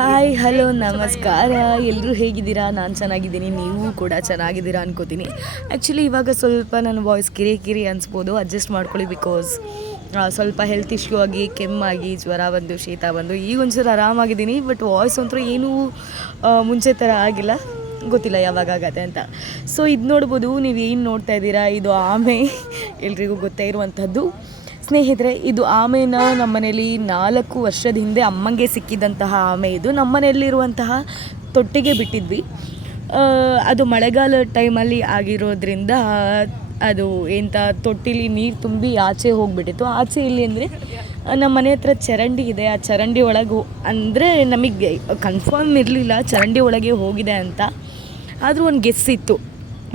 Hi hello ನಮಸ್ಕಾರ. ಎಲ್ಲರೂ ಹೇಗಿದ್ದೀರಾ? ನಾನು ಚೆನ್ನಾಗಿದ್ದೀನಿ, ನೀವು ಕೂಡ ಚೆನ್ನಾಗಿದ್ದೀರಾ ಅನ್ಕೋತೀನಿ. ಆ್ಯಕ್ಚುಲಿ ಇವಾಗ ಸ್ವಲ್ಪ ನನ್ನ ವಾಯ್ಸ್ ಕಿರಿ ಅನಿಸ್ಬೋದು, ಅಡ್ಜಸ್ಟ್ ಮಾಡ್ಕೊಳ್ಳಿ. ಬಿಕಾಸ್ ಸ್ವಲ್ಪ ಹೆಲ್ತ್ ಇಶ್ಯೂ ಆಗಿ ಕೆಮ್ಮಾಗಿ ಜ್ವರ ಬಂದು ಶೀತ ಬಂದು ಈಗ ಒಂಚೂರು ಆರಾಮಾಗಿದ್ದೀನಿ. ಬಟ್ ವಾಯ್ಸ್ ಒಂಥರ ಏನೂ ಮುಂಚೆ ಥರ ಆಗಿಲ್ಲ, ಗೊತ್ತಿಲ್ಲ ಯಾವಾಗ ಆಗತ್ತೆ ಅಂತ. ಸೊ ಇದು ನೋಡ್ಬೋದು, ನೀವು ಏನು ನೋಡ್ತಾ ಇದ್ದೀರಾ, ಇದು ಆಮೆ ಎಲ್ರಿಗೂ ಗೊತ್ತೇ ಇರುವಂಥದ್ದು. ಸ್ನೇಹಿತರೆ, ಇದು ಆಮೆನ ನಮ್ಮ ಮನೇಲಿ 4 ವರ್ಷದ ಹಿಂದೆ ಅಮ್ಮಂಗೆ ಸಿಕ್ಕಿದಂತಹ ಆಮೆ. ಇದು ನಮ್ಮ ಮನೆಯಲ್ಲಿರುವಂತಹ ತೊಟ್ಟಿಗೆ ಬಿಟ್ಟಿದ್ವಿ. ಅದು ಮಳೆಗಾಲ ಟೈಮಲ್ಲಿ ಆಗಿರೋದ್ರಿಂದ ಅದು ಎಂಥ ತೊಟ್ಟಿಲಿ ನೀರು ತುಂಬಿ ಆಚೆ ಹೋಗಿಬಿಟ್ಟಿತ್ತು. ಆಚೆ ಇಲ್ಲಿ ಅಂದರೆ ನಮ್ಮ ಮನೆ ಹತ್ರ ಚರಂಡಿ ಇದೆ. ಆ ಚರಂಡಿ ಒಳಗೆ ಅಂದರೆ ನಮಗೆ ಕನ್ಫರ್ಮ್ ಇರಲಿಲ್ಲ ಚರಂಡಿ ಒಳಗೆ ಹೋಗಿದೆ ಅಂತ. ಆದರೂ ಒಂದು ಗೆಸ್ ಇತ್ತು,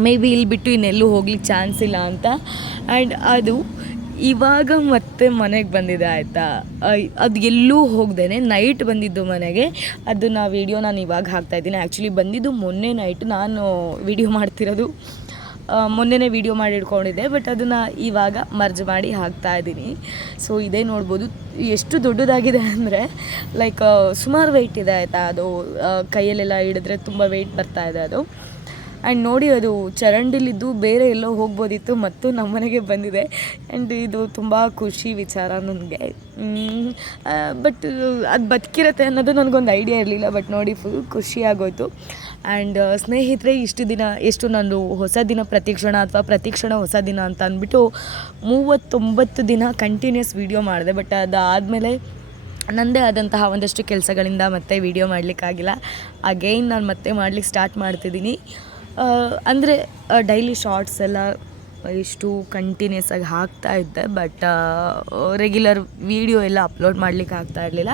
ಮೇ ಬಿ ಇಲ್ಲಿ ಬಿಟ್ಟು ಇನ್ನೆಲ್ಲೂ ಹೋಗ್ಲಿಕ್ಕೆ ಚಾನ್ಸ್ ಇಲ್ಲ ಅಂತ. ಆ್ಯಂಡ್ ಅದು ಇವಾಗ ಮತ್ತೆ ಮನೆಗೆ ಬಂದಿದೆ ಆಯಿತಾ. ಅದು ಎಲ್ಲೂ ಹೋಗ್ದೇನೆ ನೈಟ್ ಬಂದಿದ್ದು ಮನೆಗೆ. ಅದನ್ನು ವೀಡಿಯೋ ನಾನು ಇವಾಗ ಹಾಕ್ತಾಯಿದ್ದೀನಿ. ಆ್ಯಕ್ಚುಲಿ ಬಂದಿದ್ದು ಮೊನ್ನೆ ನೈಟ್. ನಾನು ವೀಡಿಯೋ ಮಾಡ್ತಿರೋದು ಮೊನ್ನೆನೇ ವೀಡಿಯೋ ಮಾಡಿ ಇಟ್ಕೊಂಡಿದ್ದೆ, ಬಟ್ ಅದನ್ನು ಇವಾಗ ಮರ್ಜ್ ಮಾಡಿ ಹಾಕ್ತಾಯಿದ್ದೀನಿ. ಸೊ ಇದೇ ನೋಡ್ಬೋದು ಎಷ್ಟು ದೊಡ್ಡದಾಗಿದೆ ಅಂದರೆ ಲೈಕ್ ಸುಮಾರು ವೆಯ್ಟ್ ಇದೆ ಆಯಿತಾ. ಅದು ಕೈಯಲ್ಲೆಲ್ಲ ಹಿಡಿದ್ರೆ ತುಂಬ ವೆಯ್ಟ್ ಬರ್ತಾಯಿದೆ ಅದು. ಆ್ಯಂಡ್ ನೋಡಿ, ಅದು ಚರಂಡಿಲಿದ್ದು ಬೇರೆ ಎಲ್ಲೋ ಹೋಗ್ಬೋದಿತ್ತು, ಮತ್ತು ನಮ್ಮ ಮನೆಗೆ ಬಂದಿದೆ. ಆ್ಯಂಡ್ ಇದು ತುಂಬ ಖುಷಿ ವಿಚಾರ ನನಗೆ. ಬಟ್ ಅದು ಬದುಕಿರತ್ತೆ ಅನ್ನೋದು ನನಗೊಂದು ಐಡಿಯಾ ಇರಲಿಲ್ಲ. ಬಟ್ ನೋಡಿ, ಫುಲ್ ಖುಷಿ ಆಗೋಯ್ತು. ಆ್ಯಂಡ್ ಸ್ನೇಹಿತರೆ, ಇಷ್ಟು ದಿನ ಎಷ್ಟು ನಾನು ಹೊಸ ದಿನ ಪ್ರತಿಕ್ಷಣ ಅಥವಾ ಪ್ರತಿಕ್ಷಣ ಹೊಸ ದಿನ ಅಂತ ಅಂದ್ಬಿಟ್ಟು 39 ದಿನ ಕಂಟಿನ್ಯೂಸ್ ವೀಡಿಯೋ ಮಾಡಿದೆ. ಬಟ್ ಅದಾದಮೇಲೆ ನನ್ನದೇ ಆದಂತಹ ಒಂದಷ್ಟು ಕೆಲಸಗಳಿಂದ ಮತ್ತೆ ವೀಡಿಯೋ ಮಾಡಲಿಕ್ಕಾಗಿಲ್ಲ. ಅಗೈನ್ ನಾನು ಮತ್ತೆ ಮಾಡ್ಲಿಕ್ಕೆ ಸ್ಟಾರ್ಟ್ ಮಾಡ್ತಿದ್ದೀನಿ. ಅಂದರೆ ಡೈಲಿ ಶಾರ್ಟ್ಸ್ ಎಲ್ಲ ಇಷ್ಟು ಕಂಟಿನ್ಯೂಸ್ ಆಗಿ ಹಾಕ್ತಾಯಿದ್ದೆ, ಬಟ್ ರೆಗ್ಯುಲರ್ ವೀಡಿಯೋ ಎಲ್ಲ ಅಪ್ಲೋಡ್ ಮಾಡಲಿಕ್ಕೆ ಆಗ್ತಾ ಇರಲಿಲ್ಲ.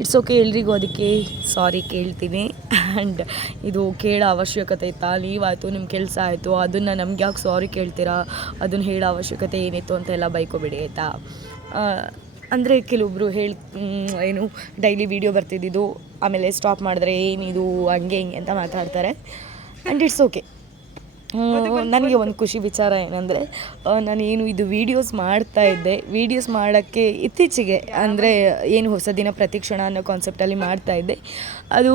ಇಟ್ಸ್ ಓಕೆ, ಎಲ್ರಿಗೂ ಅದಕ್ಕೆ ಸಾರಿ ಕೇಳ್ತೀನಿ. ಆ್ಯಂಡ್ ಇದು ಕೇಳೋ ಅವಶ್ಯಕತೆ ಇತ್ತಾ? ನೀವಾಯಿತು, ನಿಮ್ಮ ಕೆಲಸ ಆಯಿತು, ಅದನ್ನು ನಮ್ಗೆ ಯಾಕೆ ಸಾರಿ ಕೇಳ್ತೀರಾ? ಅದನ್ನು ಹೇಳೋ ಅವಶ್ಯಕತೆ ಏನಿತ್ತು ಅಂತ ಎಲ್ಲ ಬೈಕೋಬೇಡಿ ಆಯಿತಾ. ಅಂದರೆ ಕೆಲವೊಬ್ಬರು ಏನು ಡೈಲಿ ವೀಡಿಯೋ ಬರ್ತಿದ್ದಿದ್ದು ಆಮೇಲೆ ಸ್ಟಾಪ್ ಮಾಡಿದ್ರೆ ಏನಿದು ಹಂಗೆ ಹಿಂಗೆ ಅಂತ ಮಾತಾಡ್ತಾರೆ. And it's okay. ನನಗೆ ಒಂದು ಖುಷಿ ವಿಚಾರ ಏನಂದರೆ, ನಾನೇನು ಇದು ವೀಡಿಯೋಸ್ ಮಾಡ್ತಾಯಿದ್ದೆ. ವೀಡಿಯೋಸ್ ಮಾಡೋಕ್ಕೆ ಇತ್ತೀಚೆಗೆ ಅಂದರೆ ಏನು ಹೊಸ ದಿನ ಪ್ರತಿಕ್ಷಣ ಅನ್ನೋ ಕಾನ್ಸೆಪ್ಟಲ್ಲಿ ಮಾಡ್ತಾಯಿದ್ದೆ. ಅದು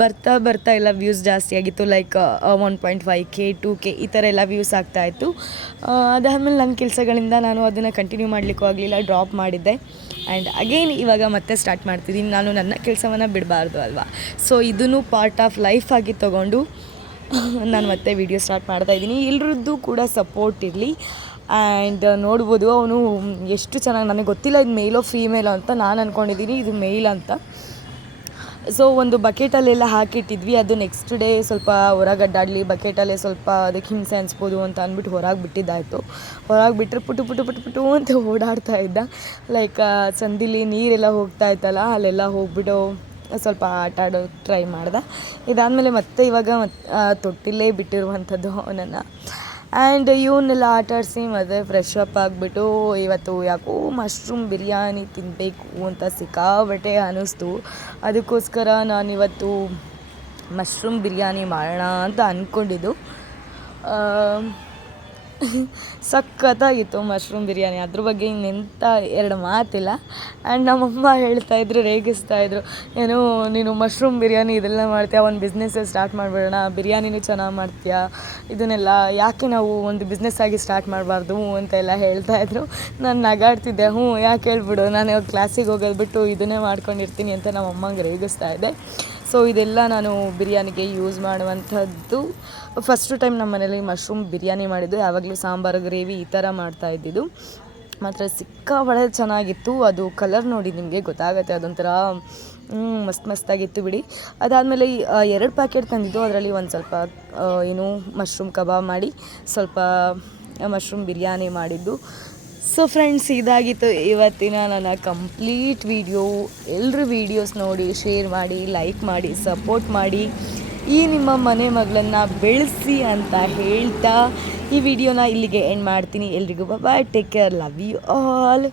ಬರ್ತಾ ಎಲ್ಲ ವ್ಯೂಸ್ ಜಾಸ್ತಿ ಆಗಿತ್ತು. ಲೈಕ್ 1.5K 2K ಈ ಥರ ಎಲ್ಲ ವ್ಯೂಸ್ ಆಗ್ತಾಯಿತ್ತು. ಅದಾದಮೇಲೆ ನನ್ನ ಕೆಲಸಗಳಿಂದ ನಾನು ಅದನ್ನು ಕಂಟಿನ್ಯೂ ಮಾಡಲಿಕ್ಕೂ ಆಗಲಿಲ್ಲ, ಡ್ರಾಪ್ ಮಾಡಿದ್ದೆ. ಆ್ಯಂಡ್ ಅಗೇನ್ ಇವಾಗ ಮತ್ತೆ ಸ್ಟಾರ್ಟ್ ಮಾಡ್ತಿದ್ದೀನಿ. ನಾನು ನನ್ನ ಕೆಲಸವನ್ನು ಬಿಡಬಾರ್ದು ಅಲ್ವಾ. ಸೊ ಇದನ್ನು ಪಾರ್ಟ್ ಆಫ್ ಲೈಫ್ ಆಗಿ ತೊಗೊಂಡು ನಾನು ಮತ್ತೆ ವೀಡಿಯೋ ಸ್ಟಾರ್ಟ್ ಮಾಡ್ತಾಯಿದ್ದೀನಿ. ಎಲ್ಲರದ್ದು ಕೂಡ ಸಪೋರ್ಟ್ ಇರಲಿ. ಆ್ಯಂಡ್ ನೋಡ್ಬೋದು, ಅವನು ಎಷ್ಟು ಚೆನ್ನಾಗಿ, ನನಗೆ ಗೊತ್ತಿಲ್ಲ ಇದು ಮೇಲೋ ಫೀಮೇಲೋ ಅಂತ. ನಾನು ಅಂದ್ಕೊಂಡಿದ್ದೀನಿ ಇದು ಮೇಲ್ ಅಂತ. ಸೊ ಒಂದು ಬಕೆಟಲ್ಲೆಲ್ಲ ಹಾಕಿಟ್ಟಿದ್ವಿ. ಅದು ನೆಕ್ಸ್ಟ್ ಡೇ ಸ್ವಲ್ಪ ಹೊರಗೆ ಅಡ್ಡಾಡಲಿ, ಬಕೆಟಲ್ಲೇ ಸ್ವಲ್ಪ ಅದಕ್ಕೆ ಹಿಂಸೆ ಅನಿಸ್ಬೋದು ಅಂತ ಅಂದ್ಬಿಟ್ಟು ಹೊರಗೆ ಬಿಟ್ಟಿದ್ದಾಯಿತು. ಹೊರಗೆ ಬಿಟ್ಟರೆ ಪುಟು ಅಂತ ಓಡಾಡ್ತಾ ಇದ್ದ. ಲೈಕ್ ಸಂದಿಲಿ ನೀರೆಲ್ಲ ಹೋಗ್ತಾ ಇತ್ತಲ್ಲ, ಅಲ್ಲೆಲ್ಲ ಹೋಗ್ಬಿಟ್ಟು ಸ್ವಲ್ಪ ಆಟ ಆಡೋಕ್ಕೆ ಟ್ರೈ ಮಾಡ್ದೆ. ಇದಾದಮೇಲೆ ಮತ್ತೆ ಇವಾಗ ತೊಟ್ಟಿಲ್ಲೇ ಬಿಟ್ಟಿರುವಂಥದ್ದು ಅವನನ್ನು. ಆ್ಯಂಡ್ ಇವನ್ನೆಲ್ಲ ಆಟ ಆಡಿಸಿ ಮತ್ತೆ ಫ್ರೆಶ್ ಅಪ್ ಆಗಿಬಿಟ್ಟು ಇವತ್ತು ಯಾಕೋ ಮಶ್ರೂಮ್ ಬಿರಿಯಾನಿ ತಿನ್ನಬೇಕು ಅಂತ ಸಿಕ್ಕಾಬಟ್ಟೆ ಅನ್ನಿಸ್ತು. ಅದಕ್ಕೋಸ್ಕರ ನಾನಿವತ್ತು ಮಶ್ರೂಮ್ ಬಿರಿಯಾನಿ ಮಾಡೋಣ ಅಂತ ಅಂದ್ಕೊಂಡಿದ್ದು. ಸಖತ್ತಾಗಿತ್ತು ಮಶ್ರೂಮ್ ಬಿರಿಯಾನಿ. ಅದ್ರ ಬಗ್ಗೆ ಇನ್ನೆಂಥ 2 ಮಾತಿಲ್ಲ. ಆ್ಯಂಡ್ ನಮ್ಮಮ್ಮ ಹೇಳ್ತಾಯಿದ್ರು, ರೇಗಿಸ್ತಾಯಿದ್ರು, ಏನು ನೀನು ಮಶ್ರೂಮ್ ಬಿರಿಯಾನಿ ಇದೆಲ್ಲ ಮಾಡ್ತೀಯ, ಒಂದು ಬಿಸ್ನೆಸ್ಸೇ ಸ್ಟಾರ್ಟ್ ಮಾಡಿಬಿಡೋಣ, ಬಿರಿಯಾನಿನೂ ಚೆನ್ನಾಗಿ ಮಾಡ್ತೀಯ, ಇದನ್ನೆಲ್ಲ ಯಾಕೆ ನಾವು ಒಂದು ಬಿಸ್ನೆಸ್ ಆಗಿ ಸ್ಟಾರ್ಟ್ ಮಾಡಬಾರ್ದು ಅಂತೆಲ್ಲ ಹೇಳ್ತಾಯಿದ್ರು. ನಾನು ನಗಾಡ್ತಿದ್ದೆ, ಯಾಕೆ ಹೇಳ್ಬಿಡು, ನಾನು ಇವಾಗ ಕ್ಲಾಸಿಗೆ ಹೋಗೋದು ಬಿಟ್ಟು ಇದನ್ನೇ ಮಾಡ್ಕೊಂಡಿರ್ತೀನಿ ಅಂತ ನಮ್ಮಮ್ಮಂಗೆ ರೇಗಿಸ್ತಾಯಿದ್ದೆ. ಸೊ ಇದೆಲ್ಲ ನಾನು ಬಿರಿಯಾನಿಗೆ ಯೂಸ್ ಮಾಡುವಂಥದ್ದು. ಫಸ್ಟು ಟೈಮ್ ನಮ್ಮ ಮನೇಲಿ ಮಶ್ರೂಮ್ ಬಿರಿಯಾನಿ ಮಾಡಿದ್ದು. ಯಾವಾಗಲೂ ಸಾಂಬಾರು ಗ್ರೇವಿ ಈ ಥರ ಮಾಡ್ತಾಯಿದ್ದಿದ್ದು. ಮಾತ್ರ ಸಿಕ್ಕಾಬಳೆ ಚೆನ್ನಾಗಿತ್ತು. ಅದು ಕಲರ್ ನೋಡಿ ನಿಮಗೆ ಗೊತ್ತಾಗುತ್ತೆ, ಅದೊಂಥರ ಮಸ್ತಾಗಿತ್ತು ಬಿಡಿ. ಅದಾದಮೇಲೆ 2 ಪ್ಯಾಕೆಟ್ ತಂದಿದ್ದು. ಅದರಲ್ಲಿ ಒಂದು ಸ್ವಲ್ಪ ಏನು ಮಶ್ರೂಮ್ ಕಬಾಬ್ ಮಾಡಿ ಸ್ವಲ್ಪ ಮಶ್ರೂಮ್ ಬಿರಿಯಾನಿ ಮಾಡಿದ್ದು. ಸೊ ಫ್ರೆಂಡ್ಸ್, ಇದಾಗಿತ್ತು ಇವತ್ತಿನ ನನ್ನ ಕಂಪ್ಲೀಟ್ ವೀಡಿಯೋ. ಎಲ್ಲರೂ ವೀಡಿಯೋಸ್ ನೋಡಿ, ಶೇರ್ ಮಾಡಿ, ಲೈಕ್ ಮಾಡಿ, ಸಪೋರ್ಟ್ ಮಾಡಿ, ಈ ನಿಮ್ಮ ಮನೆ ಮಗಳನ್ನು ಬೆಳೆಸಿ ಅಂತ ಹೇಳ್ತಾ ಈ ವಿಡಿಯೋನ ಇಲ್ಲಿಗೆ ಎಂಡ್ ಮಾಡ್ತೀನಿ. ಎಲ್ರಿಗೂ bye, take care, love you all.